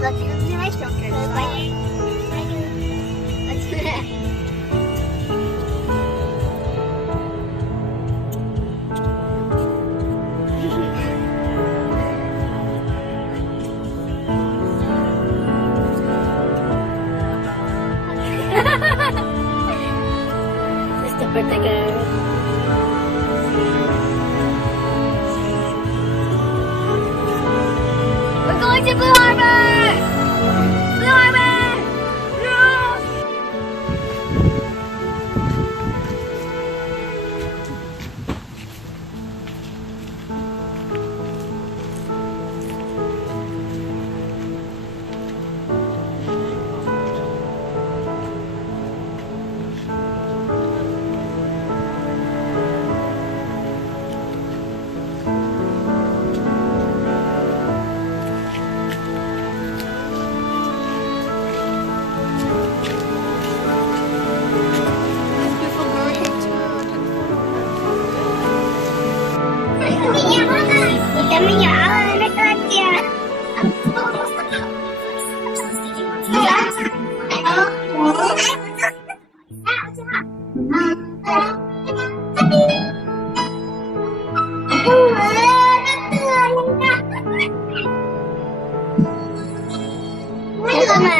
Là chị thấy mấy chục kìa quay It's the birthday girl. We're going to Blue Harbor! Blue Harbor! Yeah! Kami nhỏ nó có chưa? Hello mà,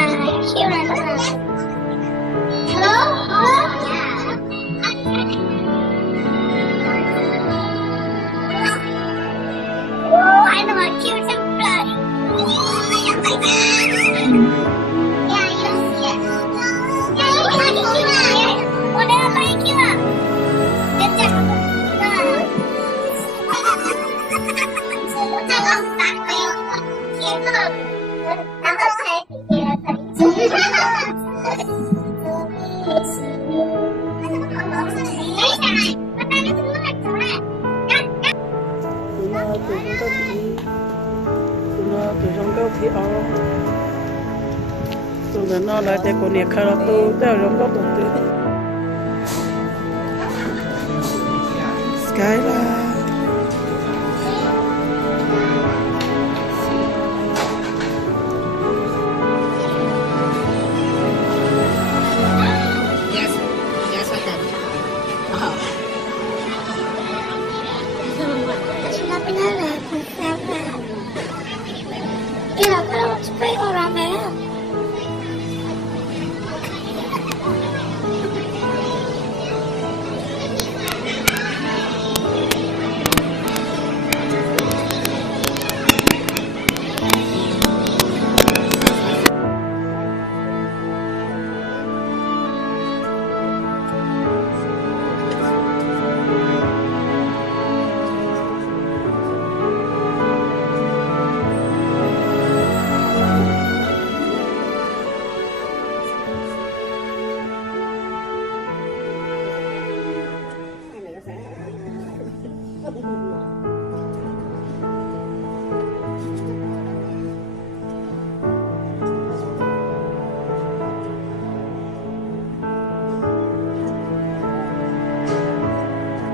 kêu này là hello. I know how cute and bloody. Yeah, you see it. Yeah, you can keep it. Whatever I keep it. Let's just tụi trong câu thì ở tụi nó lại để con nhiệt khai ra tu để trong câu tụi Sky là spray around there.